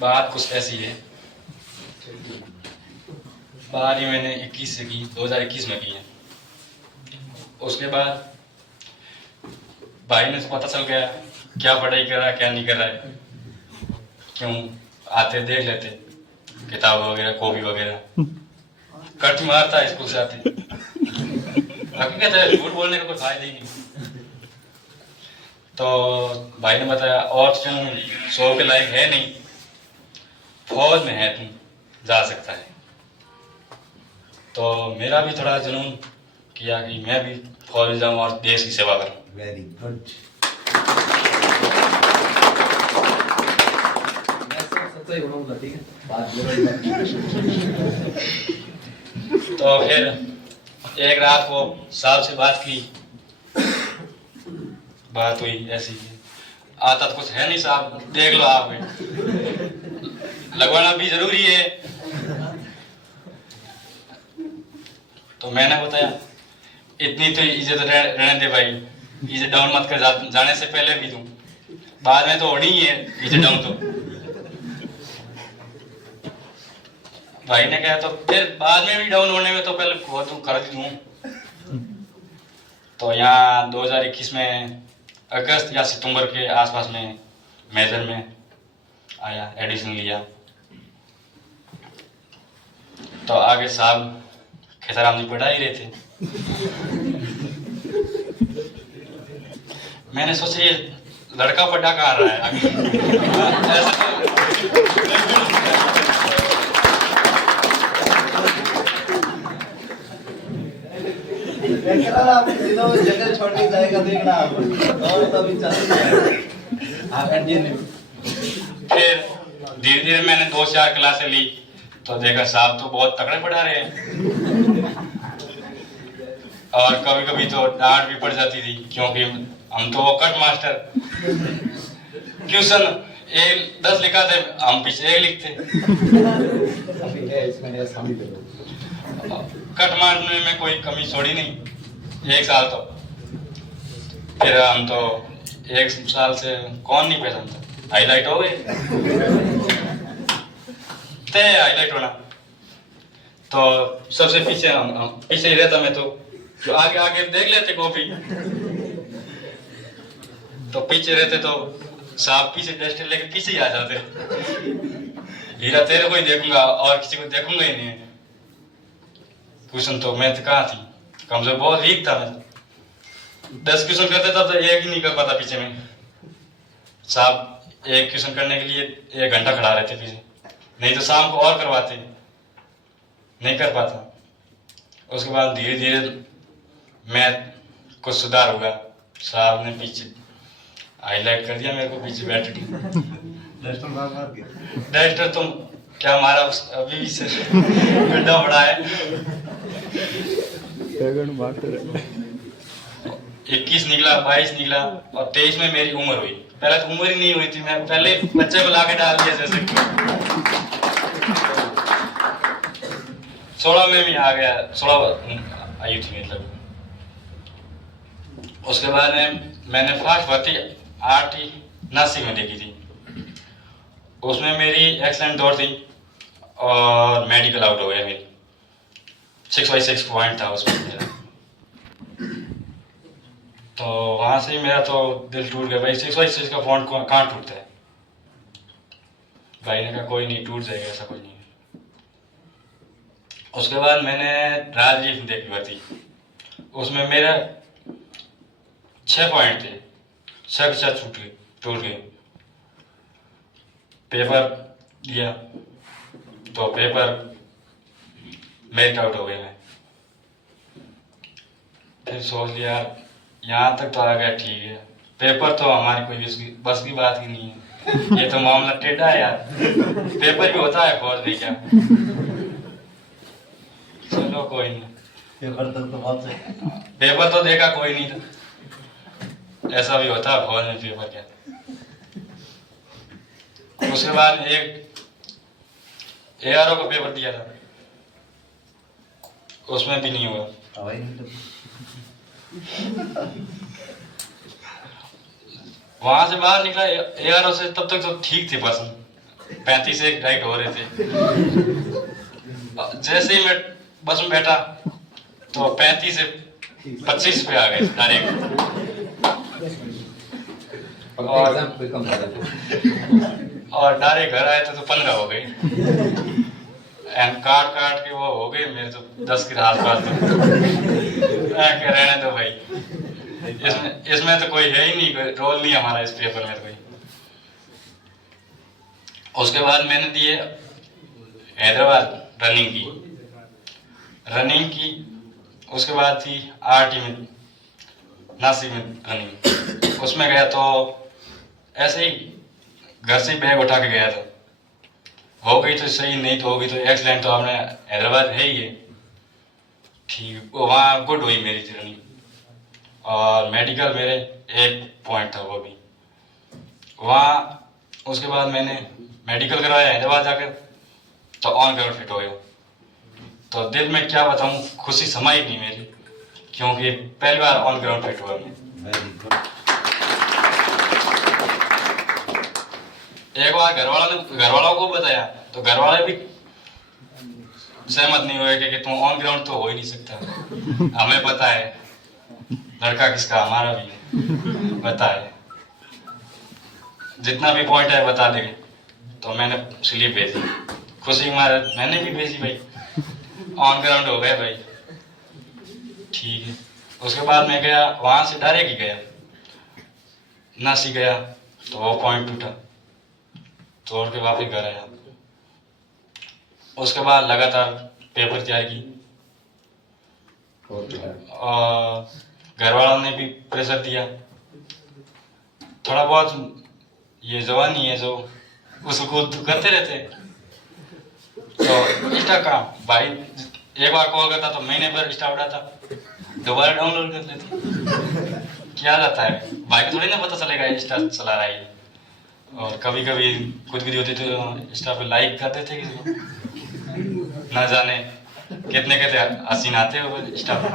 बात कुछ ऐसी है। 12वीं मैंने 21 से की, 2021 में की है। उसके बाद भाई ने तो पता चल गया क्या पढ़ाई कर रहा है क्या नहीं कर रहा है, क्यों आते देख लेते किताब वगैरह कॉपी वगैरह, कट मारता है स्कूल से आते। हकीकत है, झूठ बोलने का कोई फायदा ही नहीं। तो भाई ने बताया और तुम 100 के लायक है नहीं, फौज में है, तुम जा सकता है। तो मेरा भी थोड़ा जुनून किया कि मैं भी फौज में जाऊं और देश की सेवा करूं। Very good. सच्चाई बनाऊंगा, ठीक है? तो फिर एक रात को साहब से बात की, बात हुई ऐसी, आता तो कुछ है नहीं साहब, देख लो आप में लगवाना भी जरूरी है। तो मैंने बताया इतनी तो इज्जत रहने दे भाई, इज्जत डाउन मत कर, जाने से पहले भी तू, बाद में तो होनी ही है इज्जत डाउन। तो भाई ने कहा तो फिर बाद में भी डाउन होने में तो पहले बहुत तू कर दी दूं। तो यहाँ 2021 में अगस्त या सितंबर के आसपास में मेजर में आया, एडिशन लिया। तो आगे साहब खेसाराम जी पढ़ा ही रहे थे। मैंने सोचा ये लड़का पढ़ा कहाँ रहा है आगे। जगह छोड़ के जाएगा, देखना आप, और तभी चल जाएगा। आप फिर धीरे धीरे मैंने 2-4 क्लासें ली, तो देखा साहब तो बहुत तगड़े पढ़ा रहे हैं। और कभी कभी तो डांट भी पड़ जाती थी, क्योंकि हम तो कट मास्टर, क्वेश्चन 10 लिखा थे, हम पीछे 1 लिखते। कट मारने में कोई कमी छोड़ी नहीं 1 साल। तो फिर हम तो 1 साल से कौन नहीं पहचानता, हाईलाइट हो गए थे, हाईलाइट होना। तो सबसे पीछे हम पीछे ही रहता मैं, तो जो आगे आगे देख लेते कॉपी, तो पीछे रहते तो साहब पीछे टेस्ट लेके पीछे ही आ जाते। हीरा तेरे को ही देखूंगा और किसी को देखूंगा ही नहीं। क्वेश्चन तो मैथ कहाँ थी, कमजोर बहुत वीक था मैं। 10 क्वेश्चन करते तब तो 1 ही नहीं कर पाता पीछे में। साहब 1 क्वेश्चन करने के लिए 1 घंटा खड़ा रहते पीछे, नहीं तो शाम को और करवाते, नहीं कर पाता। उसके बाद धीरे धीरे मैथ कुछ सुधार होगा, साहब ने पीछे हाईलाइट कर दिया मेरे को, पीछे बैठ डायरेक्टर तुम क्या मारा अभी भी से गड्ढा बड़ा है। 21 निकला, 22 निकला और 23 में मेरी उम्र हुई। पहले तो उम्र ही नहीं हुई थी, मैं पहले बच्चे को लाके डाल दिया जैसे। 16 में भी आ गया, 16 आई थी मतलब। उसके बाद मैंने फर्स्ट भर्ती 8 नासिक में देखी थी। उसमें मेरी एक्सीलेंट दौड़ थी और मेडिकल आउट हो गया मेरी, 6/6 पॉइंट था उसमें मेरा। तो वहां से मेरा तो दिल टूट गया भाई, 6/6 का पॉइंट कहाँ टूटता है। भाई ने कहा कोई नहीं, टूट जाएगा, ऐसा कोई नहीं है। उसके बाद मैंने राजदीप देखी भर्ती, उसमें मेरा 6 पॉइंट थे, 6 टूट गए। पेपर दिया तो पेपर मेरिट आउट हो गया मैं। फिर सोच लिया यहाँ तक तो आ गया ठीक है, पेपर तो हमारी कोई बस की बात ही नहीं है, ये तो मामला टेढ़ा है यार, पेपर भी होता है फौज में क्या। चलो कोई नहीं, पेपर तो देखा कोई नहीं था, ऐसा भी होता है फौज में पेपर क्या। उसके बाद एक ARO का पेपर दिया था, उसमें भी नहीं हुआ। वहां से बाहर निकला ARO से, तब तक तो ठीक थे पर्सन, 35 से राइट हो रहे थे। जैसे ही मैं बस में बैठा तो 35 से 25 पे आ गए डायरेक्ट। और डायरेक्ट घर आए तो 15 हो गए। एंड काट काट के वो हो गए मेरे तो 10 के आसपास। तो क्या रहने दो भाई, इसमें तो कोई है ही नहीं, कोई रोल नहीं हमारा इस पेपर में तो कोई। उसके बाद मैंने दिए हैदराबाद रनिंग की। उसके बाद थी आरटी में, नासिक में रनिंग। उसमें गया तो ऐसे ही घर से ही बैग उठा के गया था। हो गई तो सही, नहीं तो हो गई तो एक्सीलेंट। तो हमने हैदराबाद है ही है, ठीक वहाँ गुड हुई मेरी रनिंग। और मेडिकल मेरे 1 पॉइंट था वो भी वहाँ। उसके बाद मैंने मेडिकल करवाया हैदराबाद जाकर, तो ऑन ग्राउंड फिट हो गया। तो दिल में क्या बताऊँ, खुशी समाई नहीं मेरी, क्योंकि पहली बार ऑन ग्राउंड फिट हुआ मैं। एक बार घर वालों को बताया तो घर वाले भी सहमत नहीं हुए कि तुम ऑन ग्राउंड तो हो ही नहीं सकता। हमें पता है लड़का किसका, हमारा भी पता है, जितना भी पॉइंट है बता देंगे। तो मैंने स्लिप भेजी, खुशी मारे मैंने भी भेजी भाई, ऑन ग्राउंड हो गए भाई, ठीक है। उसके बाद मैं गया वहां से डायरेक्ट ही गया नासिक गया, तो वो पॉइंट टूटा, तोड़ के वापस घर आया। उसके बाद लगातार पेपर तैयार की और घर वालों ने भी प्रेशर दिया थोड़ा बहुत। ये जवानी है जो उसको करते रहते। तो इंस्टा का भाई एक बार कॉल करता तो महीने भर इंस्टा उड़ाता, दोबारा डाउनलोड कर लेते। क्या जाता है भाई को थोड़ी ना पता चलेगा इंस्टा चला रहा है। और कभी कभी खुद भी होती तो इंस्टा पे लाइक करते थे किसी को, ना जाने कितने कितने हसीन आते हो इंस्टा पे।